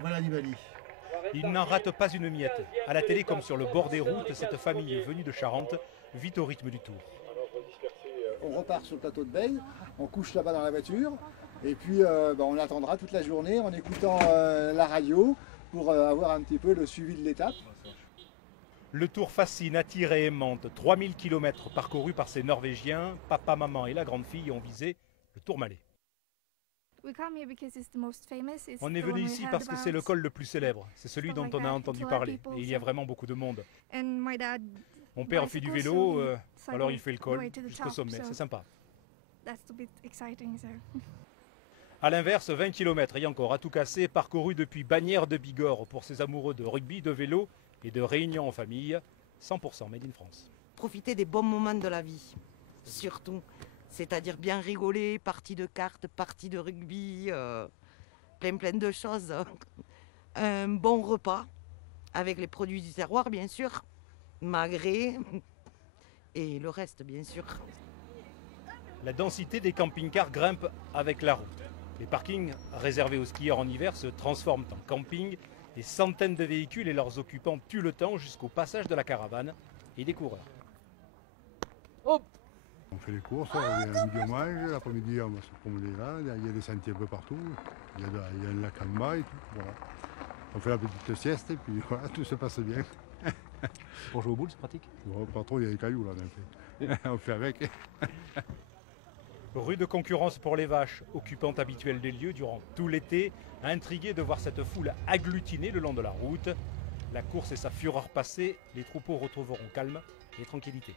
Voilà Nibali. Il n'en rate pas une miette. À la télé comme sur le bord des routes, cette famille venue de Charente vit au rythme du Tour. On repart sur le plateau de Beille, on couche là-bas dans la voiture, et puis on attendra toute la journée en écoutant la radio pour avoir un petit peu le suivi de l'étape. Le Tour fascine, attire et aimante. 3000 km parcourus par ces Norvégiens. Papa, maman et la grande fille ont visé le Tourmalet. On est venu ici parce que c'est le col le plus célèbre. C'est celui dont on a entendu parler. Et il y a vraiment beaucoup de monde. Mon père fait du vélo, alors il fait le col jusqu'au sommet. C'est sympa. A l'inverse, 20 km et encore à tout casser, parcouru depuis Bagnères de Bigorre pour ces amoureux de rugby, de vélo et de réunions en famille. 100% made in France. Profiter des bons moments de la vie, surtout. C'est-à-dire bien rigoler, partie de cartes, partie de rugby, plein de choses. Un bon repas, avec les produits du terroir bien sûr, magret, et le reste bien sûr. La densité des camping-cars grimpe avec la route. Les parkings réservés aux skieurs en hiver se transforment en camping. Des centaines de véhicules et leurs occupants tuent le temps jusqu'au passage de la caravane et des coureurs. Hop! On fait les courses, à midi on mange, l'après-midi on va se promener là, il y a des sentiers un peu partout, il y a un lac en bas et tout, voilà. On fait la petite sieste et puis voilà, tout se passe bien. Pour jouer au boule, c'est pratique? Bon, pas trop, il y a des cailloux là, on fait, on fait avec. Rude concurrence pour les vaches, occupantes habituelles des lieux durant tout l'été, intriguées de voir cette foule agglutinée le long de la route. La course et sa fureur passée, les troupeaux retrouveront calme et tranquillité.